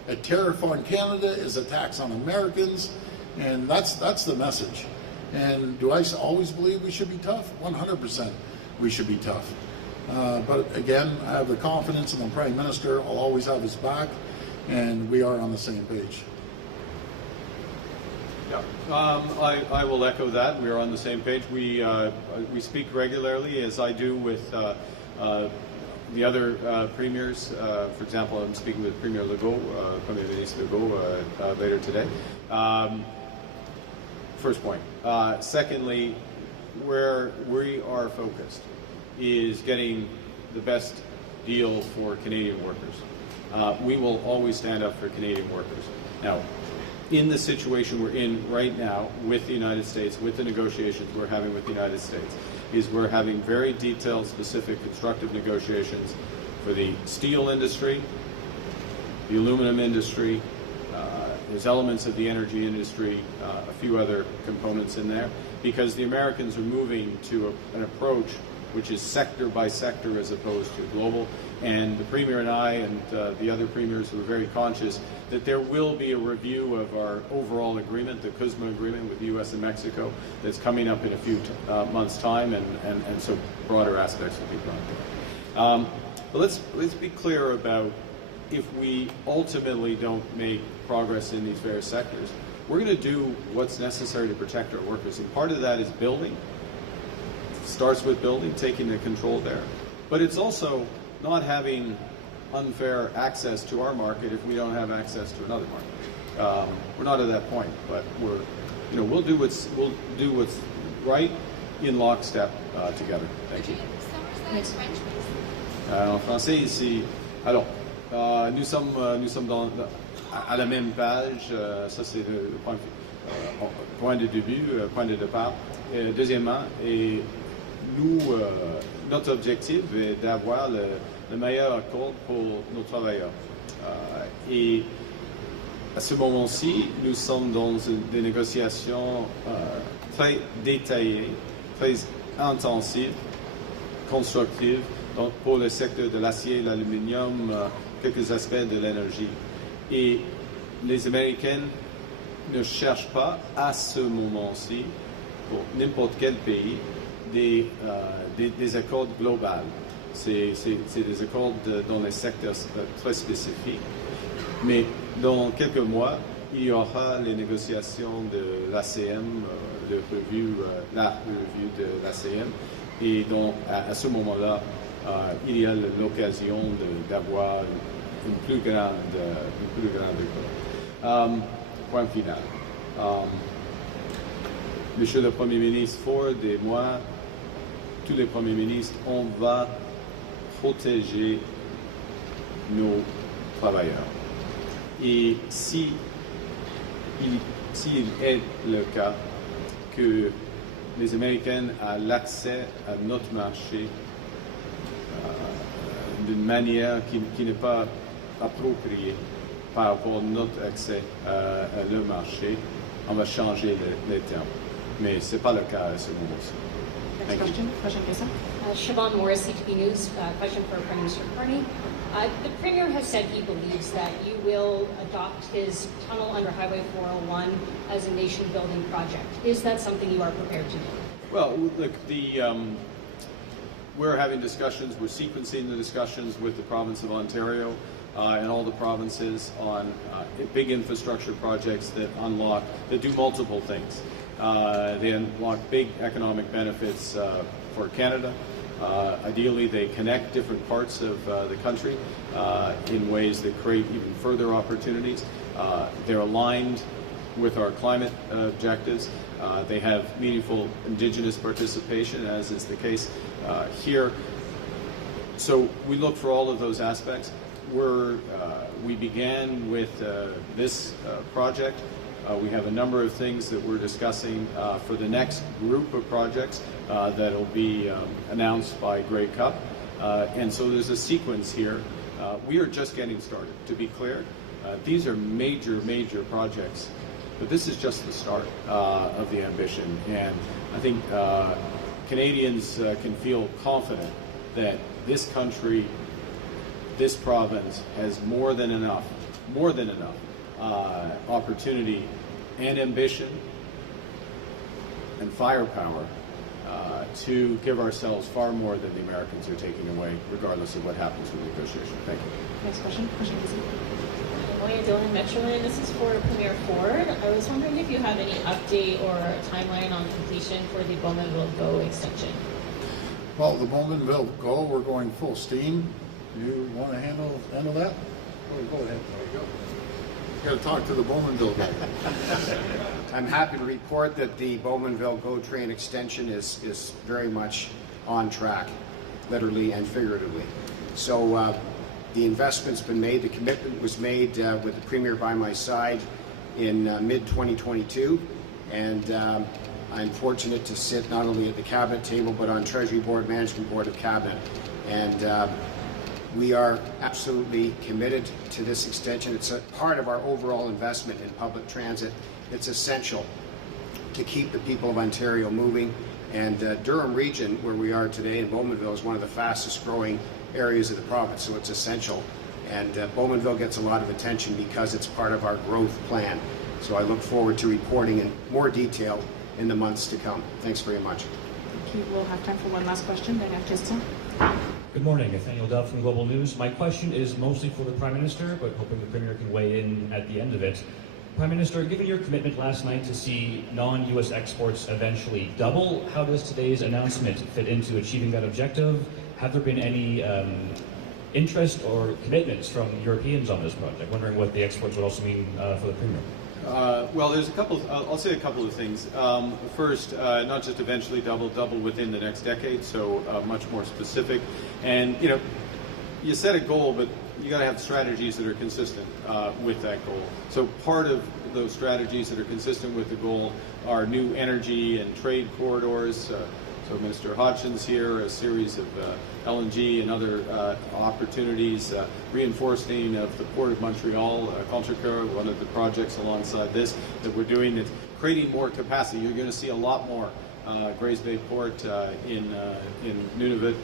A tariff on Canada is a tax on Americans, and that's the message. And do I always believe we should be tough? 100% we should be tough. But again, I have the confidence in the Prime Minister. I'll always have his back, and we are on the same page. Yeah, I will echo that. We are on the same page. We speak regularly, as I do with the other premiers. For example, I'm speaking with Premier Legault, Premier Ministre Legault, later today. First point. Secondly, where we are focused is getting the best deal for Canadian workers. We will always stand up for Canadian workers. Now, in the situation we're in right now with the United States, with the negotiations we're having with the United States, is we're having very detailed, specific, constructive negotiations for the steel industry, the aluminum industry, there's elements of the energy industry, a few other components in there, because the Americans are moving to an approach which is sector by sector as opposed to global. And the Premier and I and the other premiers were very conscious that there will be a review of our overall agreement, the CUSMA agreement with the U.S. and Mexico, that's coming up in a few months' time, and so broader aspects will be brought there. But let's be clear about, if we ultimately don't make progress in these various sectors, we're going to do what's necessary to protect our workers. And part of that is building. It starts with building, taking the control there. But it's also not having unfair access to our market if we don't have access to another market. We're not at that point, but we'll do what's right in lockstep together. Thank you. En français ici. Alors, nous sommes à la même page. Ça c'est le point de début, point de départ. Deuxièmement, et nous, notre objectif est d'avoir le meilleur accord pour nos travailleurs. Et à ce moment-ci, nous sommes dans des négociations très détaillées, très intensives, constructives, donc pour le secteur de l'acier, l'aluminium, quelques aspects de l'énergie. Et les Américains ne cherchent pas à ce moment-ci, pour n'importe quel pays, des accords globaux. C'est des accords dans les secteurs très spécifiques. Mais dans quelques mois, il y aura les négociations de l'ACM, la revue de l'ACM. Et donc, à ce moment-là, il y a l'occasion d'avoir une plus grande accord. Point final. Monsieur le Premier ministre Ford et moi, tous les premiers ministres, on va protéger nos travailleurs. Et s'il est le cas que les Américains aient l'accès à notre marché d'une manière qui n'est pas appropriée par rapport à notre accès à leur marché, on va changer les termes. Mais ce n'est pas le cas à ce moment-ci. Next question. Question. Siobhan Morris, CTV News. Question for Prime Minister Carney. The Premier has said he believes that you will adopt his tunnel under Highway 401 as a nation-building project. Is that something you are prepared to do? Well, look, we're having discussions, we're sequencing the discussions with the province of Ontario and all the provinces on big infrastructure projects that do multiple things. They unlock big economic benefits for Canada. Ideally, they connect different parts of the country in ways that create even further opportunities. They're aligned with our climate objectives. They have meaningful Indigenous participation, as is the case here. So we look for all of those aspects. We began with this project. We have a number of things that we're discussing for the next group of projects that will be announced by Grey Cup. And so there's a sequence here. We are just getting started, to be clear. These are major, major projects, but this is just the start of the ambition. And I think Canadians can feel confident that this country, this province, has more than enough opportunity and ambition and firepower to give ourselves far more than the Americans are taking away, regardless of what happens with the negotiation. Thank you. Next question. Question. Moya Dillon, Metroland. This is for Premier Ford. I was wondering if you have any update or a timeline on completion for the Bowmanville GO extension. Well, the Bowmanville GO, we're going full steam. You want to handle that? Oh, go ahead. There you go. You got to talk to the Bowmanville guy. I'm happy to report that the Bowmanville GO train extension is very much on track, literally and figuratively. So the investment's been made, the commitment was made with the Premier by my side in mid-2022, and I'm fortunate to sit not only at the Cabinet table but on Treasury Board, Management Board of Cabinet. And we are absolutely committed to this extension. It's a part of our overall investment in public transit. It's essential to keep the people of Ontario moving. And Durham region, where we are today in Bowmanville, is one of the fastest growing areas of the province, so it's essential. And Bowmanville gets a lot of attention because it's part of our growth plan. So I look forward to reporting in more detail in the months to come. Thanks very much. Thank you. We'll have time for one last question. Then after this. Good morning, Nathaniel Dove from Global News. My question is mostly for the Prime Minister, but hoping the Premier can weigh in at the end of it. Prime Minister, given your commitment last night to see non-U.S. exports eventually double, how does today's announcement fit into achieving that objective? Have there been any interest or commitments from Europeans on this project? Wondering what the exports would also mean for the Premier. Well, there's a couple. I'll say a couple of things. First, not just eventually double within the next decade, so much more specific. And you set a goal, but you got to have strategies that are consistent with that goal. So part of those strategies that are consistent with the goal are new energy and trade corridors. So Minister Hodgson's here, a series of LNG and other opportunities, reinforcing of the Port of Montreal, Contrecoeur, one of the projects alongside this that we're doing. It's creating more capacity. You're going to see a lot more Grays Bay Port in Nunavut,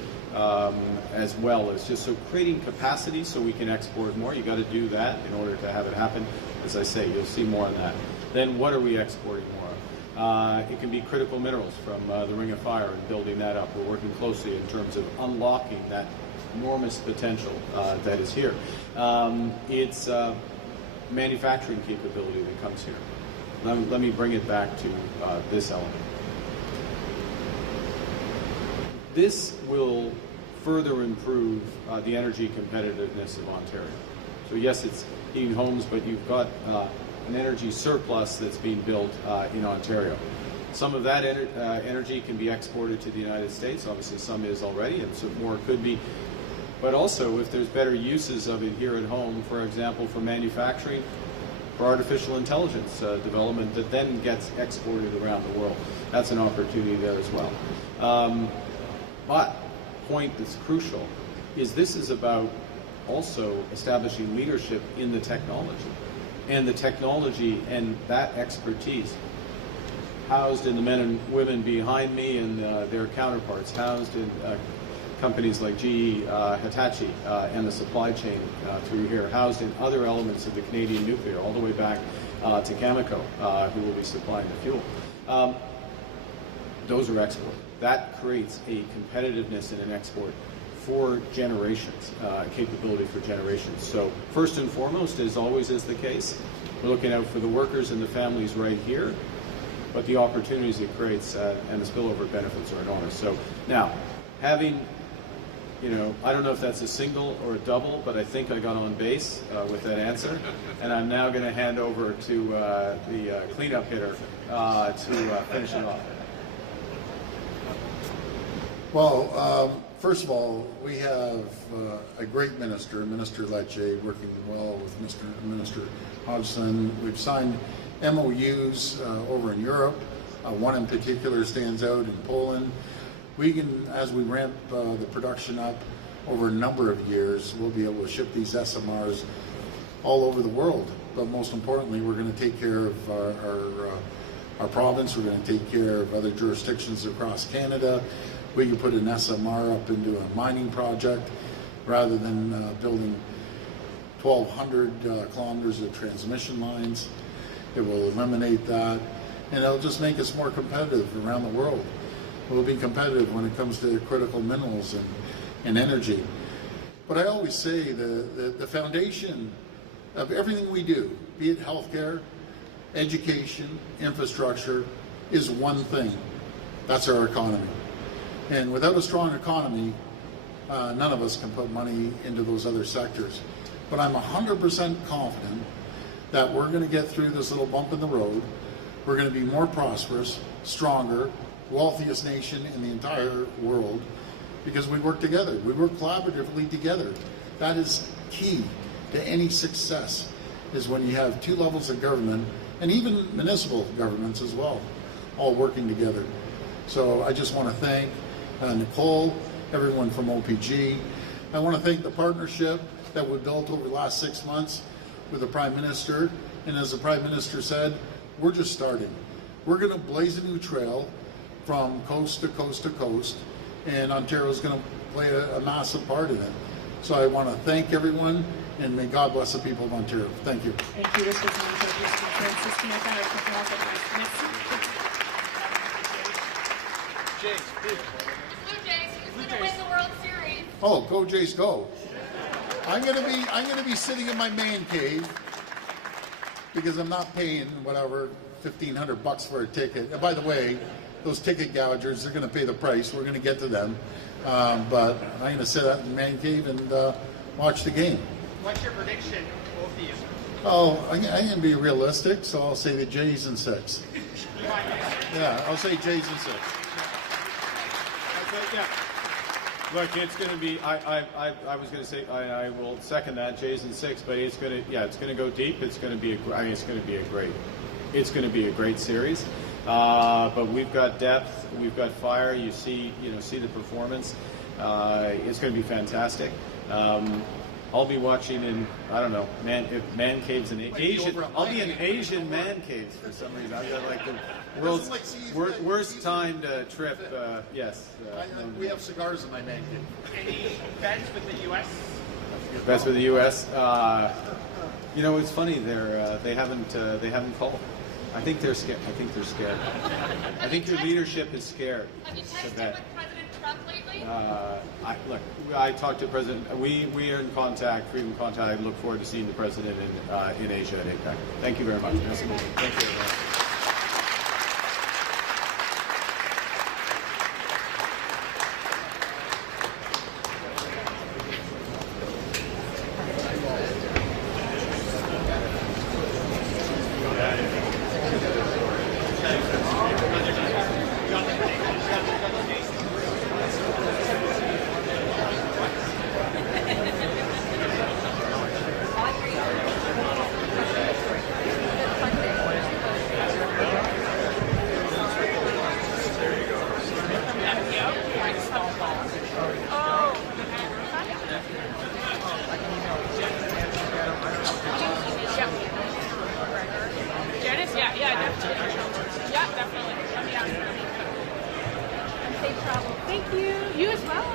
as well as just so creating capacity so we can export more. You got to do that in order to have it happen. As I say, you'll see more on that. Then what are we exporting more of? It can be critical minerals from the Ring of Fire and building that up. We're working closely in terms of unlocking that enormous potential that is here. It's manufacturing capability that comes here. Let me bring it back to this element. This will further improve the energy competitiveness of Ontario. So yes, it's heating homes, but you've got an energy surplus that's being built in Ontario. Some of that energy can be exported to the United States. Obviously, some is already, and some more could be. But also, if there's better uses of it here at home, for example, for manufacturing, for artificial intelligence development that then gets exported around the world, that's an opportunity there as well. But point that's crucial is this is about also establishing leadership in the technology. And the technology and that expertise housed in the men and women behind me and their counterparts, housed in companies like GE, Hitachi, and the supply chain through here, housed in other elements of the Canadian nuclear, all the way back to Cameco, who will be supplying the fuel. Those are export. That creates a competitiveness in an export for generations, capability for generations. So first and foremost, as always is the case, we're looking out for the workers and the families right here, but the opportunities it creates and the spillover benefits are enormous. So now, having, I don't know if that's a single or a double, but I think I got on base with that answer. And I'm now going to hand over to the cleanup hitter to finish it off. Well, first of all, we have a great minister, Minister Lecce, working well with Minister Hodgson. We've signed MOUs over in Europe. One in particular stands out in Poland. We can, as we ramp the production up over a number of years, we'll be able to ship these SMRs all over the world. But most importantly, we're going to take care of our province. We're going to take care of other jurisdictions across Canada. We can put an SMR up into a mining project rather than building 1,200 kilometers of transmission lines. It will eliminate that, and it'll just make us more competitive around the world. We'll be competitive when it comes to critical minerals and energy. But I always say the foundation of everything we do, be it healthcare, education, infrastructure, is one thing. That's our economy. And without a strong economy, none of us can put money into those other sectors. But I'm 100% confident that we're going to get through this little bump in the road. We're going to be more prosperous, stronger, wealthiest nation in the entire world because we work together. We work collaboratively together. That is key to any success, is when you have two levels of government, and even municipal governments as well, all working together. So I just want to thank Nicole, everyone from OPG. I want to thank the partnership that we built over the last 6 months with the Prime Minister. And as the Prime Minister said, we're just starting. We're going to blaze a new trail from coast to coast to coast, and Ontario is going to play a massive part in it. So I want to thank everyone, and may God bless the people of Ontario. Thank you. Thank you, Mr. Jays, please. Blue Jays, who's going to win the World Series? Oh, go Jays, go! I'm gonna be sitting in my man cave because I'm not paying whatever $1,500 for a ticket. And by the way, those ticket gougers, they're gonna pay the price. We're gonna get to them, but I'm gonna sit out in the man cave and watch the game. What's your prediction, both of you? Oh, I'm gonna be realistic, so I'll say the Jays in 6. Yeah, I'll say Jays in 6. Yeah. Look, it's going to be. I was going to say I will second that, Jays in 6, but it's going to it's going to go deep. It's going to be it's going to be a great series. But we've got depth, we've got fire. You see the performance. It's going to be fantastic. I'll be watching in, I don't know, man caves in Asian. I'll be in Asian man caves for some reason. I've got like the world's worst timed trip. Yes. We have cigars in my man cave. Any bets with the U.S.? Bets with the U.S. It's funny. They haven't called. I think they're scared. I think your leadership is scared. Have you texted with President Trump lately? I talked to the president. We are in contact, freedom contact. I look forward to seeing the president in Asia at APEC. Thank you very much. Thank you, everyone. Thank you. You as well.